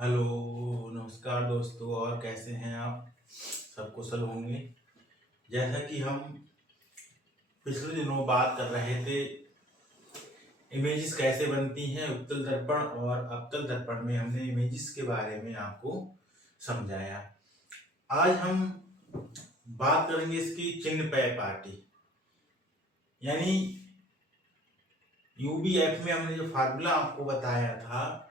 Hello, नमस्कार दोस्तों। और कैसे हैं आप? सब कुशल होंगे। जैसा कि हम पिछले दिनों बात कर रहे थे, इमेजेस कैसे बनती हैं उत्तल दर्पण और अवतल दर्पण में, हमने इमेजेस के बारे में आपको समझाया। आज हम बात करेंगे इसकी चिन्ह पै पार्टी, यानी यूबीएफ में हमने जो फार्मूला आपको बताया था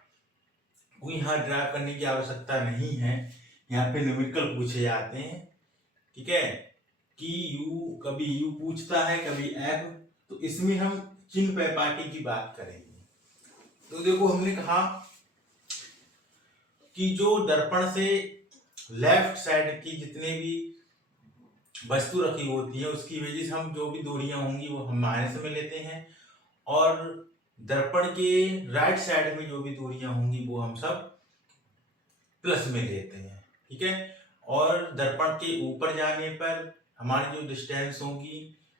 वो यहाँ ड्राइव करने की आवश्यकता नहीं है। यहाँ पे न्यूमेरिकल पूछे जाते हैं, ठीक है, कि यू कभी यू पूछता है कभी एफ। तो इसमें हम चिन्ह पै पार्टी की बात करेंगे। तो देखो, हमने कहा कि जो दर्पण से लेफ्ट साइड की जितने भी वस्तु रखी होती है उसकी इमेजेस हम जो भी दूरियां होंगी वो हम माइनस में लेते हैं, और दर्पण के राइट साइड में जो भी दूरियां होंगी वो हम सब प्लस में लेते हैं, ठीक है। और दर्पण के ऊपर जाने पर हमारी जो डिस्टेंस होगी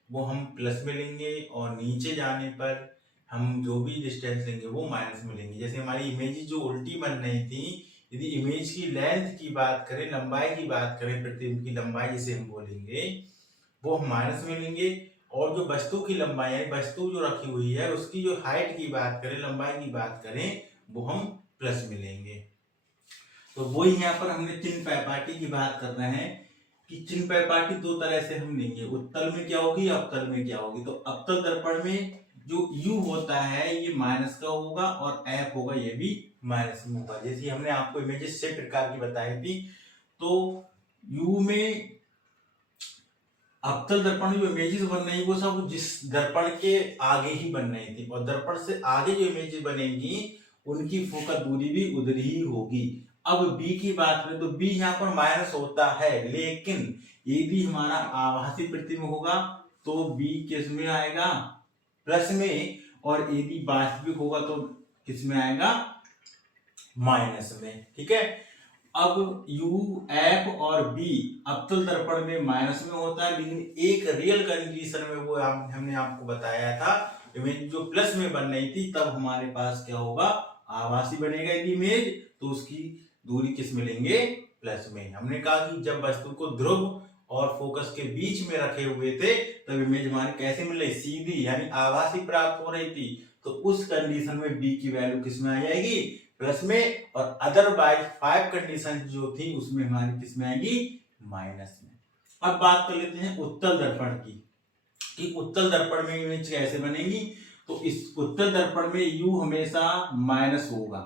वो हम प्लस में लेंगे, और नीचे जाने पर हम जो भी डिस्टेंस लेंगे वो माइनस में लेंगे। जैसे हमारी इमेज जो उल्टी बन रही थी, यदि इमेज की लेंथ की बात करें, लंबाई की बात करें, प्रतिबिंब की लंबाई जिसे हम बोलेंगे, वो हम माइनस में लेंगे। और जो वस्तु की लंबाई है, वस्तु जो रखी हुई है उसकी जो हाइट की बात करें, लंबाई की बात करें, वो हम प्लस में लेंगे। तो वही यहाँ पर हमने चिन्ह पै पार्टी की बात कर रहे हैं कि चिन्ह पै पार्टी दो तरह से हम लेंगे, उत्तल में क्या होगी, अवतल में क्या होगी। तो अवतल दर्पण में जो u होता है ये माइनस का होगा, और f होगा ये भी माइनस में होगा। जैसे हमने आपको इमेजेस 6 प्रकार की बताई थी, तो u में अवतल दर्पण में जो इमेजेस बन रही वो सब जिस दर्पण के आगे ही बन रही थी, और दर्पण से आगे जो इमेजेस बनेंगी उनकी फोकस दूरी भी उधर ही होगी। अब b की बात करें तो b यहाँ पर माइनस होता है, लेकिन यदि हमारा आभासी प्रतिबिंब होगा तो b किस में आएगा, प्लस में, और यदि वास्तविक होगा तो किस में आएगा, माइनस में, ठीक है। अब u, f और b अवतल दर्पण में माइनस में होता है, लेकिन एक रियल कंडीशन में वो हमने आपको बताया था, इमेज जो प्लस में बन रही थी तब हमारे पास क्या होगा, आभासी बनेगा यदि इमेज, तो उसकी दूरी किस में लेंगे, प्लस में। हमने कहा कि जब वस्तु को ध्रुव और फोकस के बीच में रखे हुए थे तब इमेज हमारी कैसे मिल रही, सीधी, यानी आभासी प्राप्त हो रही थी। तो उस कंडीशन में b की वैल्यू किस में आ जाएगी, प्लस में, और अदरवाइज 5 कंडीशन जो थी उसमें हमारी किस में आएगी, माइनस में। अब बात कर लेते हैं उत्तल दर्पण की, कि उत्तल दर्पण में इमेज कैसे बनेगी। तो इस उत्तल दर्पण में u हमेशा माइनस होगा,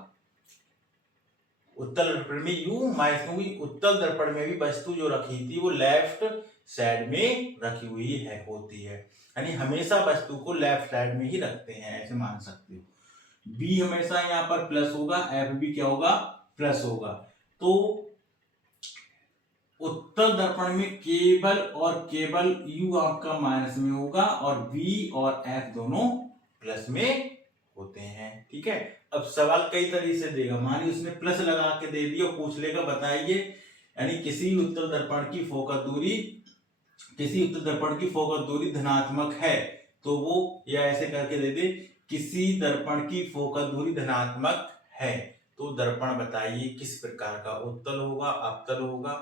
उत्तल दर्पण में u माइनस होगी। उत्तल दर्पण में भी वस्तु जो रखी थी वो लेफ्ट साइड में रखी हुई है होती है, यानी हमेशा वस्तु को लेफ्ट साइड में ही रखते हैं, ऐसे मान सकते हो। b हमेशा यहाँ पर प्लस होगा, f भी क्या होगा, प्लस होगा। तो उत्तल दर्पण में केवल और केवल u आपका माइनस में होगा, और b और f दोनों प्लस में होते हैं, ठीक है। अब सवाल कई तरीके से देगा, मानिए उसने प्लस लगा के दे दिया, पूछ लेगा बताइए, यानी किसी उत्तल दर्पण की फोकस दूरी, किसी उत्तल दर्पण की फोकस दूरी धनात्मक है, तो वो या ऐसे करके दे दे, किसी दर्पण की फोकस दूरी धनात्मक है, तो दर्पण बताइए किस प्रकार का, उत्तल होगा, अवतल होगा,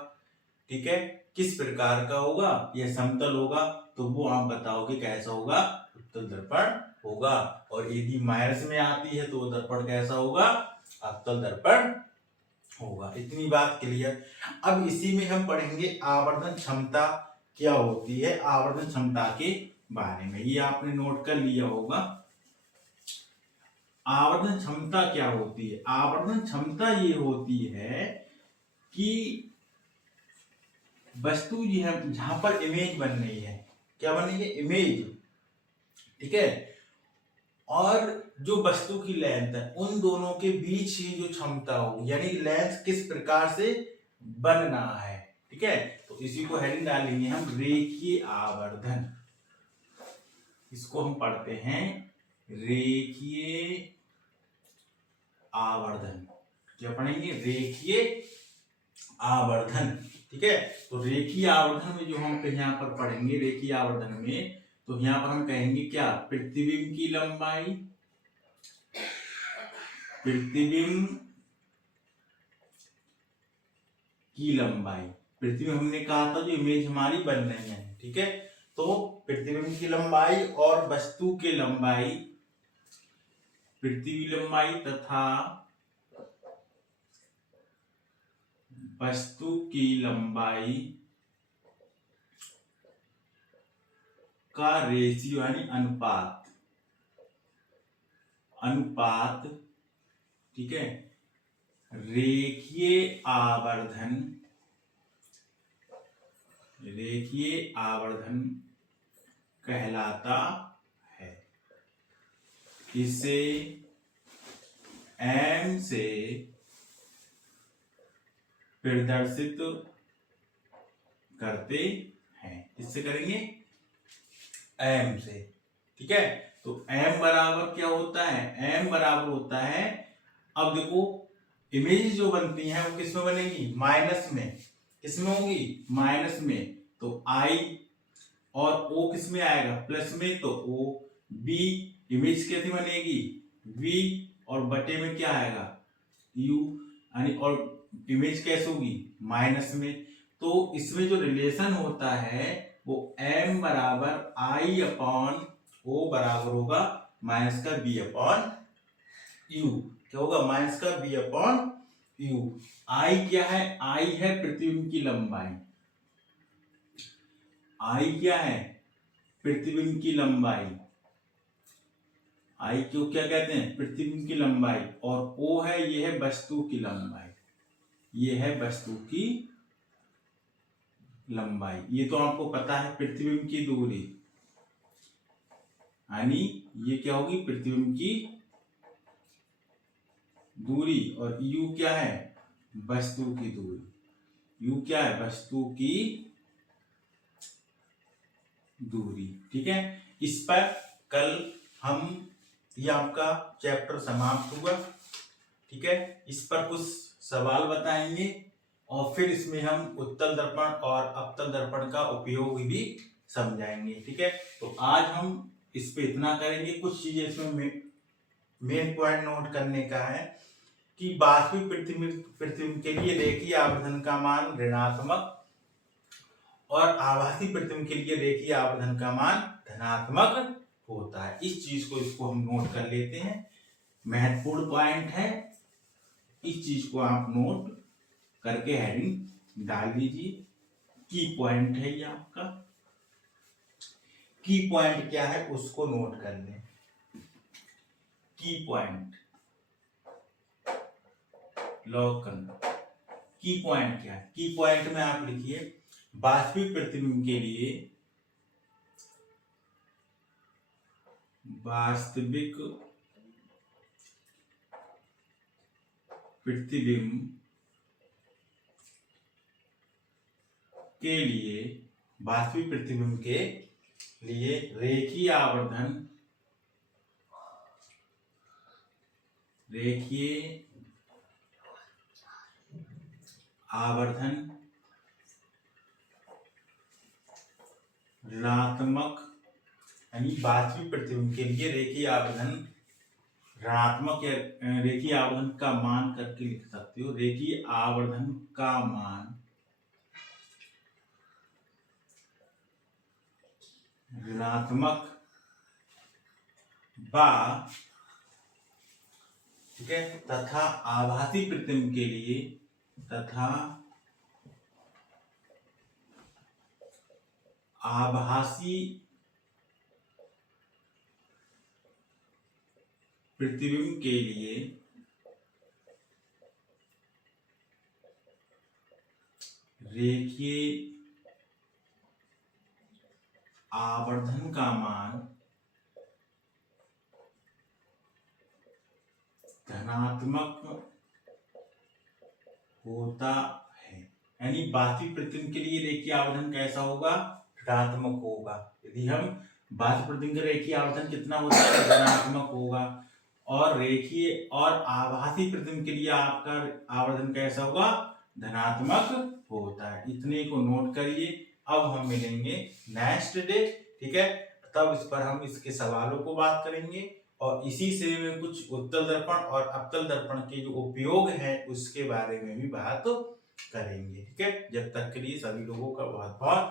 ठीक है, किस प्रकार का होगा, यह समतल होगा, तो वो आप बताओगे कैसा होगा, उत्तल दर्पण होगा। और यदि माइनस में आती है तो वो दर्पण कैसा होगा, अवतल दर्पण होगा। इतनी बात क्लियर। अब इसी में हम पढ़ेंगे आवर्धन क्षमता क्या होती है, आवर्धन क्षमता के बारे में, ये आपने नोट कर लिया होगा। आवर्धन क्षमता क्या होती है, आवर्धन क्षमता ये होती है कि वस्तु जी है जहां पर इमेज बन रही है, क्या बन रही है, इमेज, ठीक है, और जो वस्तु की लेंथ है उन दोनों के बीच ही जो क्षमता होगी, यानी लेंथ किस प्रकार से बन रहा है, ठीक है। तो इसी को हेडिंग डालेंगे हम, रेखीय आवर्धन। इसको हम पढ़ते हैं रेखीय आवर्धन। क्या पढ़ेंगे, रेखीय आवर्धन, ठीक है। तो रेखीय आवर्धन में जो हम यहाँ पर पढ़ेंगे, रेखीय आवर्धन में, तो यहाँ पर हम कहेंगे क्या, प्रतिबिंब की लंबाई, प्रतिबिंब की लंबाई। प्रतिबिंब हमने कहा था जो इमेज हमारी बन रही है, ठीक है। तो प्रतिबिंब की लंबाई और वस्तु की लंबाई, प्रतिबिंब लंबाई तथा वस्तु की लंबाई का रेशियो यानी अनुपात, अनुपात, ठीक है, रेखीय आवर्धन, रेखीय आवर्धन कहलाता है। इसे m से प्रदर्शित करते हैं। इससे करेंगे m से, ठीक है। तो m बराबर क्या होता है, m बराबर होता है, अब देखो इमेज जो बनती है वो किसमें बनेगी, माइनस में, किसमें होगी, माइनस में। तो I और O किसमें आएगा, प्लस में, तो O, B इमेज कैसे बनेगी, V और बटे में क्या आएगा, U, यानी और इमेज कैसे होगी, माइनस में। तो इसमें जो रिलेशन होता है वो m बराबर I अपॉन O बराबर होगा माइनस का B अपॉन U। क्या होगा, माइनस का B अपॉन U। I क्या है, I है प्रतिबिंब की लंबाई, I क्या है, प्रतिबिंब की लंबाई, I क्यों क्या कहते हैं, प्रतिबिंब की लंबाई, और O है, ये है वस्तु की लंबाई, ये है वस्तु की लंबाई। ये तो आपको पता है प्रतिबिंब की दूरी, यानी ये क्या होगी, प्रतिबिंब की दूरी, और U क्या है, वस्तु की दूरी, U क्या है, वस्तु की दूरी, ठीक है। इस पर कल हम, ये आपका चैप्टर समाप्त हुआ, ठीक है। इस पर कुछ सवाल बताएंगे और फिर इसमें हम उत्तल दर्पण और अवतल दर्पण का उपयोग भी समझाएंगे, ठीक है। तो आज हम इस पे इतना करेंगे। कुछ चीजें इसमें मेन पॉइंट नोट करने का है कि वास्तविक प्रतिबिंब के लिए रेखीय आवर्धन का मान ऋणात्मक और आभासी प्रतिबिंब के लिए रेखीय आवर्धन का मान धनात्मक होता है। इस चीज को, इसको हम नोट कर लेते हैं, महत्वपूर्ण पॉइंट है, इस चीज को आप नोट करके हेडिंग डाल दीजिए। की पॉइंट है ये आपका, की पॉइंट क्या है उसको नोट कर लें। की पॉइंट लॉक करना, की पॉइंट क्या है, की पॉइंट में आप लिखिए वास्तविक प्रतिबिंब के लिए, वास्तविक प्रतिबिंब के लिए, वास्तविक प्रतिबिंब के लिए रेखीय आवर्धन, रेखीय आवर्धन ऋणात्मक, यानी वास्तविक प्रतिबिंब के लिए रेखीय आवर्धन ऋणात्मक या रेखीय आवर्धन का मान करके लिख सकते हो। रेखीय आवर्धन का मान ऋणात्मक बा, ठीक है, तथा आभासी प्रतिबिंब के लिए, तथा आभासी प्रतिबिंब के लिए रेखीय आवर्धन का मान धनात्मक होता है। यानी वास्तविक प्रतिबिंब के लिए रेखीय आवर्धन कैसा होगा, ऋणात्मक होगा। यदि हम वास्तविक प्रतिबिंब का रेखीय आवर्धन कितना होता है, धनात्मक होगा। और रेखीय और आभासी प्रतिबिंब के लिए आपका आवर्धन कैसा होगा, धनात्मक होता है। इतने को नोट करिए। अब हम मिलेंगे नेक्स्ट डे, ठीक है, तब इस पर हम इसके सवालों को बात करेंगे और इसी से कुछ उत्तल दर्पण और अवतल दर्पण के जो उपयोग है उसके बारे में भी बात करेंगे। ठीक है, जब तक के लिए सभी लोगों का बहुत बहुत